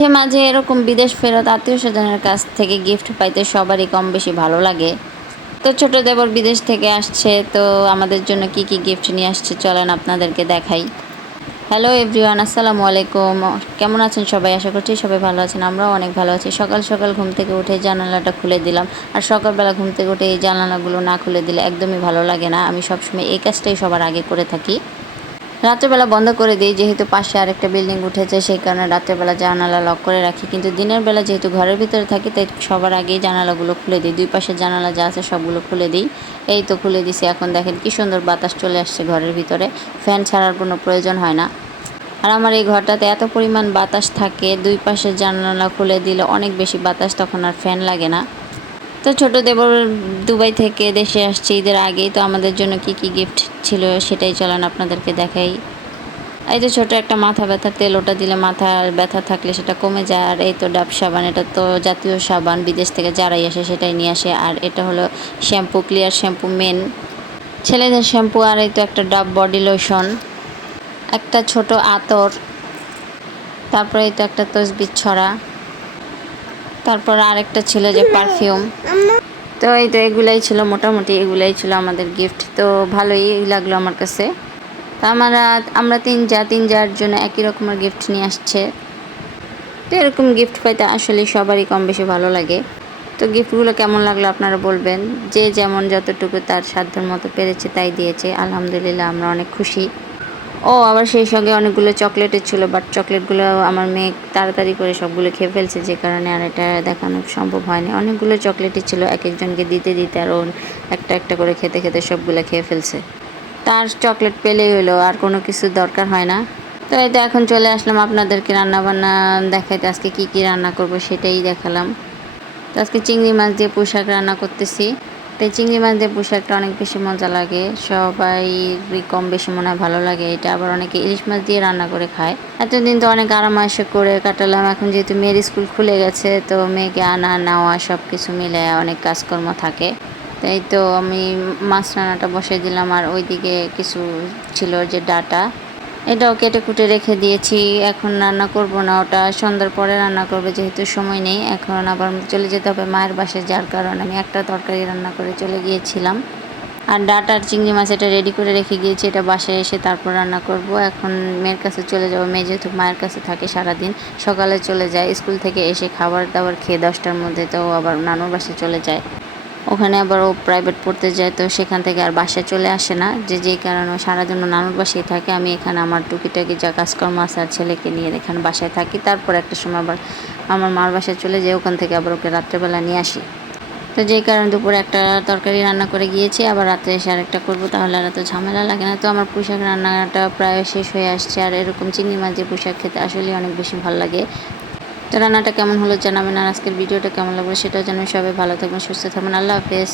মাঝে মাঝে এরকম বিদেশ ফেরত আত্মীয় স্বজনের কাছ থেকে গিফট পাইতে সবারই কম বেশি ভালো লাগে। তো ছোট দেবর বিদেশ থেকে আসছে, তো আমাদের জন্য কি কি গিফট নিয়ে আসছে চলেন আপনাদেরকে দেখাই। হ্যালো এভরিওয়ান আসসালামু আলাইকুম। কেমন আছেন সবাই? আশা করছি সবাই ভালো আছেন, আমরাও অনেক ভালো আছি। সকাল সকাল ঘুম থেকে উঠে জানালাটা খুলে দিলাম, আর সকালবেলা ঘুম থেকে উঠে এই জানালাগুলো না খুলে দিলে একদমই ভালো লাগে না। আমি সবসময় এই কাজটাই সবার আগে করে থাকি। রাত্রেবেলা বন্ধ করে দিই, যেহেতু পাশে আরেকটা বিল্ডিং উঠেছে, সেই কারণে রাত্রেবেলা জানালা লক করে রাখি। কিন্তু দিনের বেলা যেহেতু ঘরের ভিতরে থাকি, তাই সবার আগেই জানালাগুলো খুলে দিই। দুই পাশে জানালা যা আছে সবগুলো খুলে দিই। এই তো খুলে দিছি। এখন দেখেন কি সুন্দর বাতাস চলে আসছে ঘরের ভিতরে। ফ্যান ছাড়ার কোনো প্রয়োজন হয় না। আর আমার এই ঘরটাতে এত পরিমাণ বাতাস থাকে, দুই পাশে জানালা খুলে দিলে অনেক বেশি বাতাস, তখন আর ফ্যান লাগে না। তো ছোট দেবর দুবাই থেকে দেশে আসছে, ঈদের আগেই তো আমাদের জন্য কি কি গিফট ছিল সেটাই চলেন আপনাদেরকে দেখাই। এই যে ছোট একটা মাথা ব্যথা, তেল ওটা দিলে মাথা ব্যথা থাকলে সেটা কমে যায়, আর এই তো ডাব সাবান, এটা তো জাতীয় সাবান, বিদেশ থেকে যারাই আসে সেটাই নিয়ে আসে, আর এটা হলো শ্যাম্পু, ক্লিয়ার শ্যাম্পু মেন। ছেলেদের শ্যাম্পু আর এই তো একটা ডাব বডি লোশন, একটা ছোট আতর, তারপরে এই তো একটা তসবির ছড়া। তারপর আরেকটা ছিল যে পারফিউম তো এই তো এগুলাই ছিল, মোটামুটি এগুলাই ছিল আমাদের গিফট তো ভালোই লাগল আমার কাছে। তো আমরা আমরা তিন যা, তিন যার জন্য একই রকমের গিফট নিয়ে আসছে। তো এরকম গিফট পাইতে আসলে সবারই কম বেশি ভালো লাগে। তো গিফটগুলো কেমন লাগল আপনারা বলবেন? যে যেমন যতটুকু তার সাধ্যের মতো পেরেছে তাই দিয়েছে। আলহামদুলিল্লাহ আমরা অনেক খুশি। ও আবার সেই সঙ্গে অনেকগুলো চকলেটের ছিল বাট চকলেটগুলো আমার মেয়ে তাড়াতাড়ি করে সবগুলো খেয়ে ফেলছে, যে কারণে আর এটা দেখানো সম্ভব হয়নি। অনেকগুলো চকলেটই ছিল, এক একজনকে দিতে দিতে আর ওর একটা একটা করে খেতে খেতে সবগুলো খেয়ে ফেলছে। তার চকলেট পেলেই হলো, আর কোনো কিছু দরকার হয় না। তো এই এখন চলে আসলাম আপনাদেরকে রান্না বান্না দেখাইতে, আজকে কি কি রান্না করব সেটাই দেখালাম। তো আজকে চিংড়ি মাছ দিয়ে পোশাক রান্না করতেছি। তো চিংড়ি মাছ দিয়ে পোশাকটা অনেক বেশি মজা লাগে। সবাই কম বেশি মনে হয় ভালো লাগে। এটা আবার অনেকে ইলিশ মাছ দিয়ে রান্না করে খায়। এতদিন তো অনেক আরাম আয়সে করে কাটালাম। এখন যেহেতু মেয়ের স্কুল খুলে গেছে, তো মেয়েকে আনা, নেওয়া সব কিছু মিলে অনেক কাজকর্ম থাকে। তাই তো আমি মাছ রান্নাটা বসে দিলাম। আর ওইদিকে কিছু ছিল যে ডাটা। এটাও কেটে কুটে রেখে দিয়েছি। এখন রান্না করব না ওটা। সন্ধ্যার পরে রান্না করবে, যেহেতু সময় নেই। এখন আবার চলে যেতে হবে মায়ের বাসায় যার কারণে আমি একটা তরকারি রান্না করে চলে গিয়েছিলাম। আর ডাটার চিংড়ি মাছ এটা রেডি করে রেখে গিয়েছি। এটা বাসায় এসে তারপর রান্না করব। এখন মেয়ের কাছে চলে যাব। মেয়ে যেহেতু মায়ের কাছে থাকে সারাদিন, সকালে চলে যায়। স্কুল থেকে এসে খাবার দাবার খেয়ে দশটার মধ্যে তো আবার নানুর বাসায় চলে যায়। ওখানে আবার ও প্রাইভেট পড়তে যায়, তো সেখান থেকে আর বাসায় চলে আসে না। যে যেই কারণে ও সারাদিন নানুর বাসায় থাকে, আমি এখানে আমার টুকিটাকি যা কাজকর্ম আছে আর ছেলেকে নিয়ে এখানে বাসায় থাকি। তারপর একটা সময় আবার আমার মার বাসায় চলে যাই, ওখান থেকে আবার ওকে রাত্রেবেলা নিয়ে আসি। তো যেই কারণে দুপুরে একটা তরকারি রান্না করে গিয়েছি, আবার রাত্রে এসে আরেকটা করব, তাহলে আর এত ঝামেলা লাগে না। তো আমার পোশাক রান্নাটা প্রায় শেষ হয়ে আসছে, আর এরকম চিংড়ি মাছ দিয়ে পোশাক খেতে আসলে অনেক বেশি ভালো লাগে। তো রান্নাটা কেমন হলো জানাবেন আর আজকের ভিডিওটা কেমন লাগল সেটাও জানাবেন। সবাই ভালো থাকবেন, সুস্থ থাকবেন। আল্লাহ হাফেজ।